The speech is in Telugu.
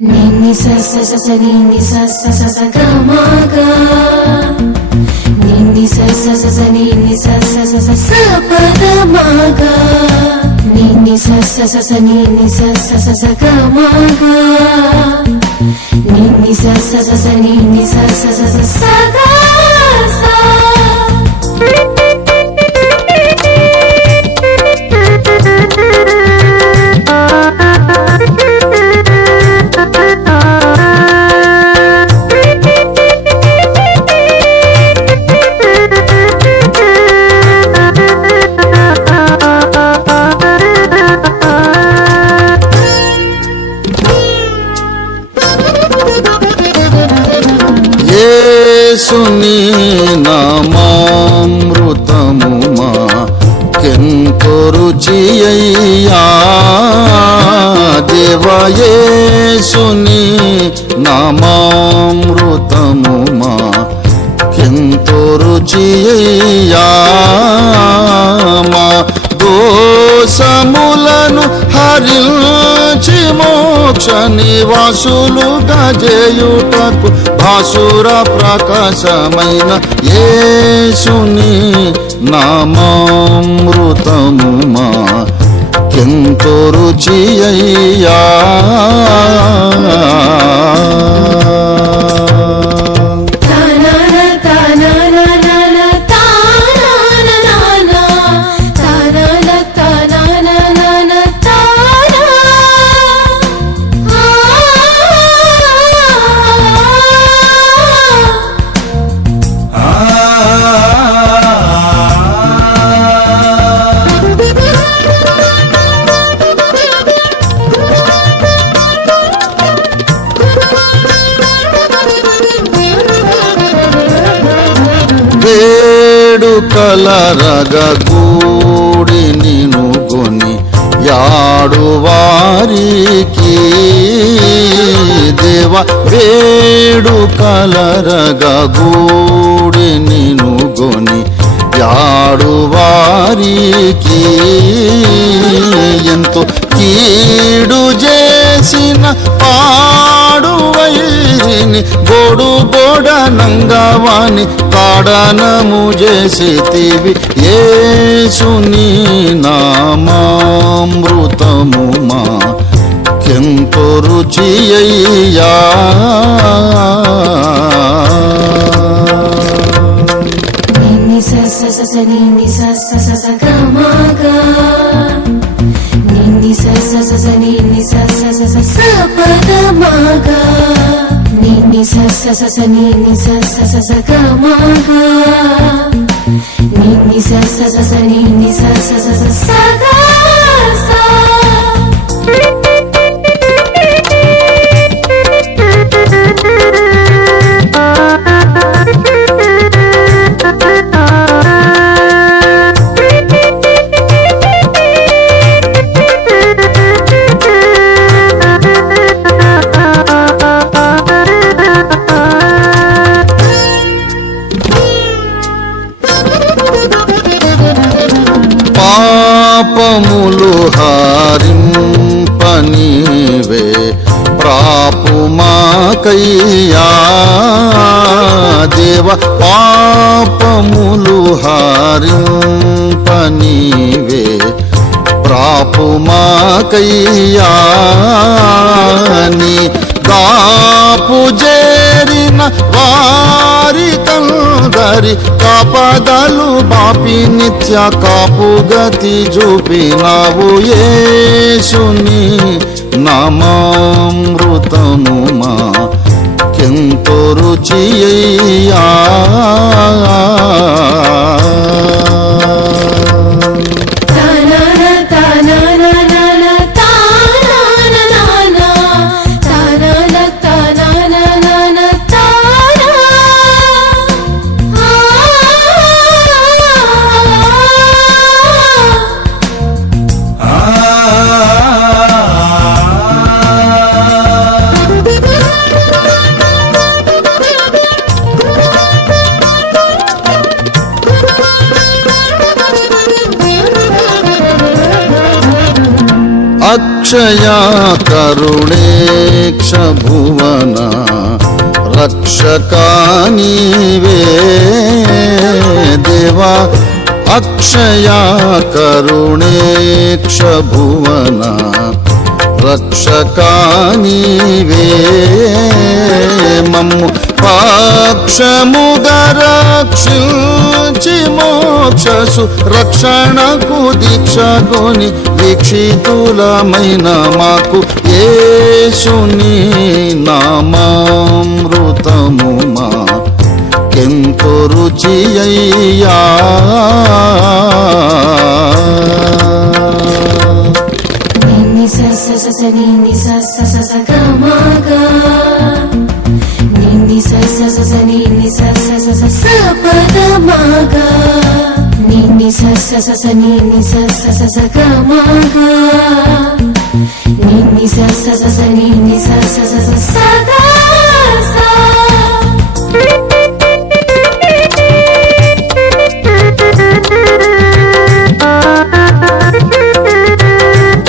నిన్ని స స స స నిన్ని స స స స గ మ గ నిన్ని స స స స నిన్ని స స స స స ప ద మ గ నిన్ని స స స స నిన్ని స స స స గ మ గ నిన్ని స స స యేసుని నామామృతము మా కెంతో రుచియ్యా దేవయేసుని నామామృతము మా ఎంతో రుచియ్యా మా దోషములను హరించి మోక్ష నివాసులుగా చేయుటకు భాసుర ప్రకాశమైన యేసుని నామామృతము మా ఎంతో రుచి అయ్యా వేడుకల రగగూడి నిను కొని యాడు వారికి. దేవ వేడుకల రగగూడి నిను కొని యాడు వారికి. ఎంతో కీడు చేసిన పాడు వాని గోడు గోడనంగా బోడనంగవాని కాడనము చేసేతివి ఏసుని నామామృతము మా కెంతో రుచి అయ్యా నిన్ని స స స స స స స నిన్ని స స స స నిన్ని స స స స గ మ గ నిన్ని స స స స నిన్ని స స స స స గ పాపములు హారింపనీవే ప్రాపుమాకయ్యా దేవ పాపములు హారింపనీవే ప్రాపుమాకయ్యా నీ దాపు చేరిన వా కందరి కాపాదాలు బాపి నిత్య కాపుగతి చూపినావు ఏసుని నామామృతము మా కెంతో రుచి అక్షయ కరుణే క్ష భువన రక్షకానివే దేవా. అక్షయా కరుణేక్ష భువన రక్షకానివే మమ్ము పాక్షముదరక్షించి మాకు యేసుని నామామృతము మా. ఎంతో రుచి అయ్యా. నిన్ని సస సస స నిన్ని సస స స స ni ni sa sa sa sa ni ni sa sa sa sa ga ma ga ni ni sa sa sa sa ni ni sa sa sa sa sa ga